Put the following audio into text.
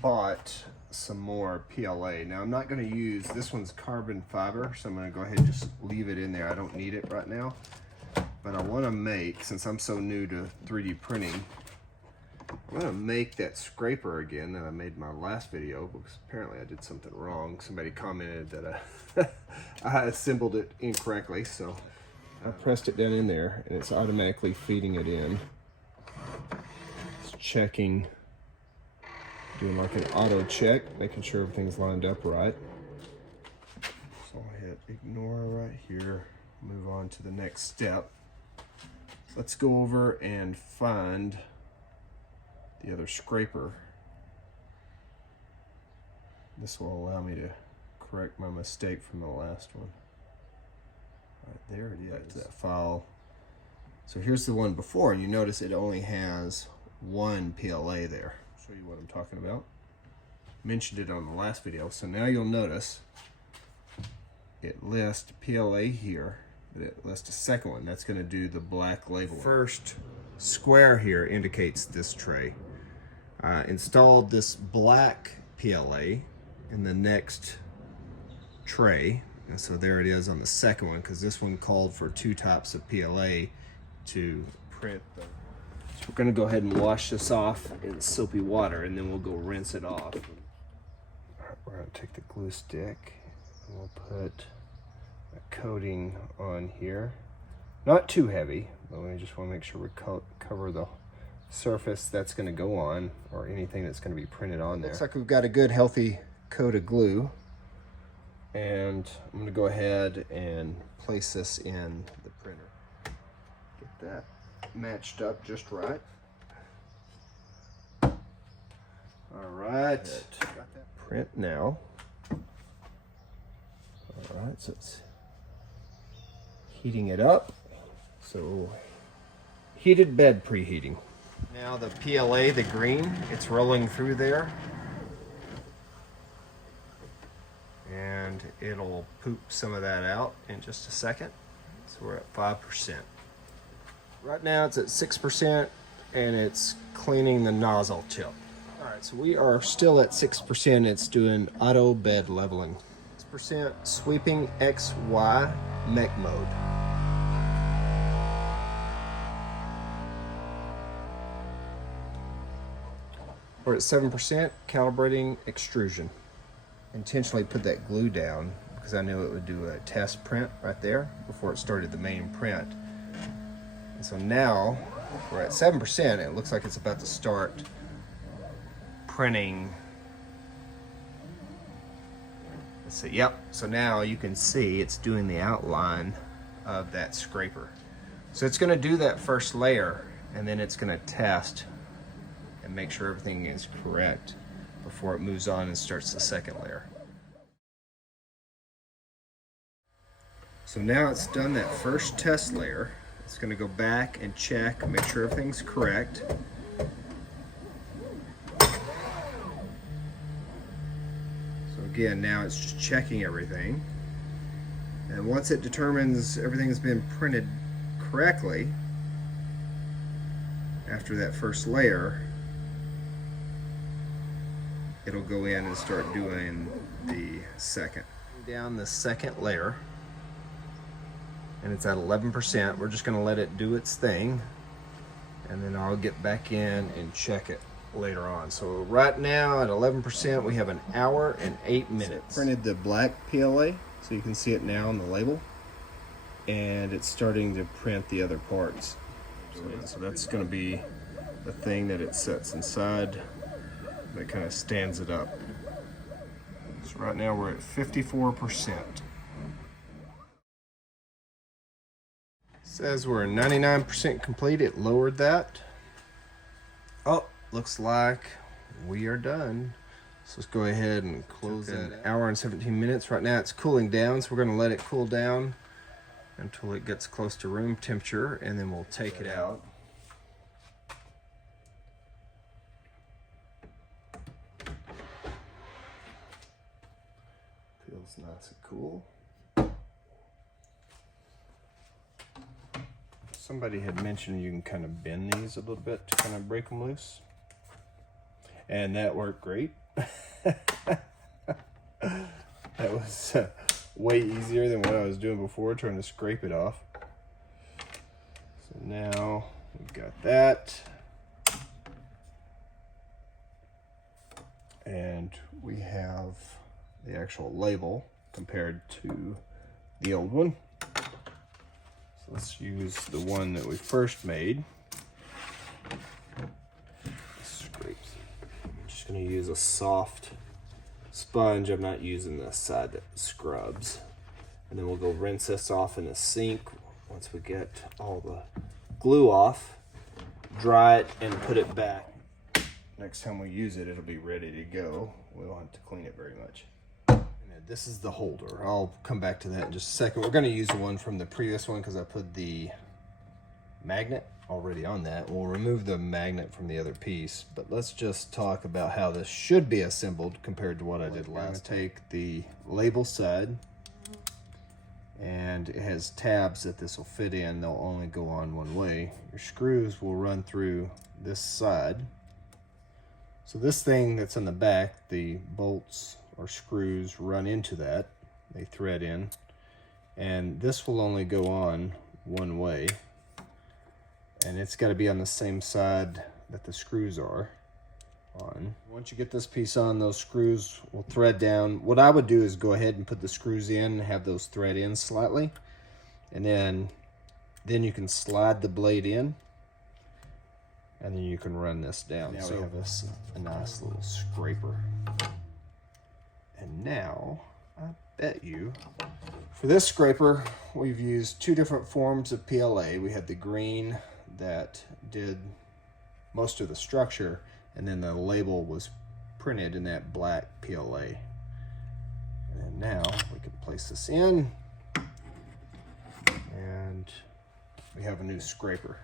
bought some more PLA. Now I'm not going to use, this one's carbon fiber, so I'm going to go ahead and just leave it in there. I don't need it right now. But I want to make, since I'm so new to 3D printing, I'm going to make that scraper again that I made in my last video, because apparently I did something wrong. Somebody commented that I assembled it incorrectly, so I pressed it down in there and it's automatically feeding it in. It's checking, doing like an auto check, making sure everything's lined up right. So I'll hit ignore right here, move on to the next step. Let's go over and find the other scraper. This will allow me to correct my mistake from the last one. Right there it is, that file. So here's the one before, and you notice it only has one PLA there. I'll show you what I'm talking about. Mentioned it on the last video. So now you'll notice it lists PLA here, but it lists a second one. That's going to do the black label. First square here indicates this tray. Installed this black PLA in the next tray, and so there it is on the second one, because this one called for 2 types of PLA to print the. So we're going to go ahead and wash this off in soapy water, and then we'll go rinse it off. Alright, we're going to take the glue stick and we'll put a coating on here. Not too heavy, but we just want to make sure we cover the surface that's going to go on, or anything that's going to be printed on there. Looks like we've got a good healthy coat of glue, and I'm going to go ahead and place this in the printer. Get that matched up just right. All right, print now. All right, so it's heating it up. So heated bed preheating. Now the PLA, the green, it's rolling through there. And it'll poop some of that out in just a second. So we're at 5%. Right now it's at 6%, and it's cleaning the nozzle tip. All right, so we are still at 6%. It's doing auto bed leveling. 6% sweeping XY mech mode. We're at 7%, calibrating extrusion. Intentionally put that glue down because I knew it would do a test print right there before it started the main print. And so now we're at 7%. It looks like it's about to start printing. Let's see, yep. So now you can see it's doing the outline of that scraper. So it's gonna do that first layer, and then it's gonna test and make sure everything is correct before it moves on and starts the second layer. So now it's done that first test layer. It's going to go back and check, make sure everything's correct. So again, now it's just checking everything. And once it determines everything's been printed correctly, after that first layer, it'll go in and start doing the second. Down the second layer, and it's at 11%. We're just gonna let it do its thing, and then I'll get back in and check it later on. So right now at 11%, we have 1 hour and 8 minutes. So printed the black PLA, so you can see it now on the label, and it's starting to print the other parts. So that's gonna be the thing that it sets inside that kind of stands it up. So right now we're at 54%. Says we're 99% complete. It lowered that. Oh, looks like we are done. So let's go ahead and close that. 1 hour and 17 minutes. Right now it's cooling down, so we're gonna let it cool down until it gets close to room temperature, and then we'll take it out. Feels nice and cool. Somebody had mentioned you can kind of bend these a little bit to kind of break them loose. And that worked great. That was way easier than what I was doing before, trying to scrape it off. So now we've got that. And we have the actual label compared to the old one. So let's use the one that we first made. Scrapes. I'm just going to use a soft sponge. I'm not using the side that scrubs. And then we'll go rinse this off in the sink once we get all the glue off, dry it, and put it back. Next time we use it, it'll be ready to go. We won't have to clean it very much. And this is the holder. I'll come back to that in just a second. We're going to use the one from the previous one because I put the magnet already on that. We'll remove the magnet from the other piece, but let's just talk about how this should be assembled compared to what I did last time. Take the label side, and it has tabs that this will fit in. They'll only go on one way. Your screws will run through this side. So this thing that's in the back, the bolts or screws run into that. They thread in, and this will only go on one way. And it's got to be on the same side that the screws are on. Once you get this piece on, those screws will thread down. What I would do is go ahead and put the screws in and have those thread in slightly. And then you can slide the blade in, and then you can run this down. Now we have a nice little scraper. And now, I bet you, for this scraper, we've used two different forms of PLA. We had the green that did most of the structure, and then the label was printed in that black PLA. And now we can place this in, and we have a new scraper.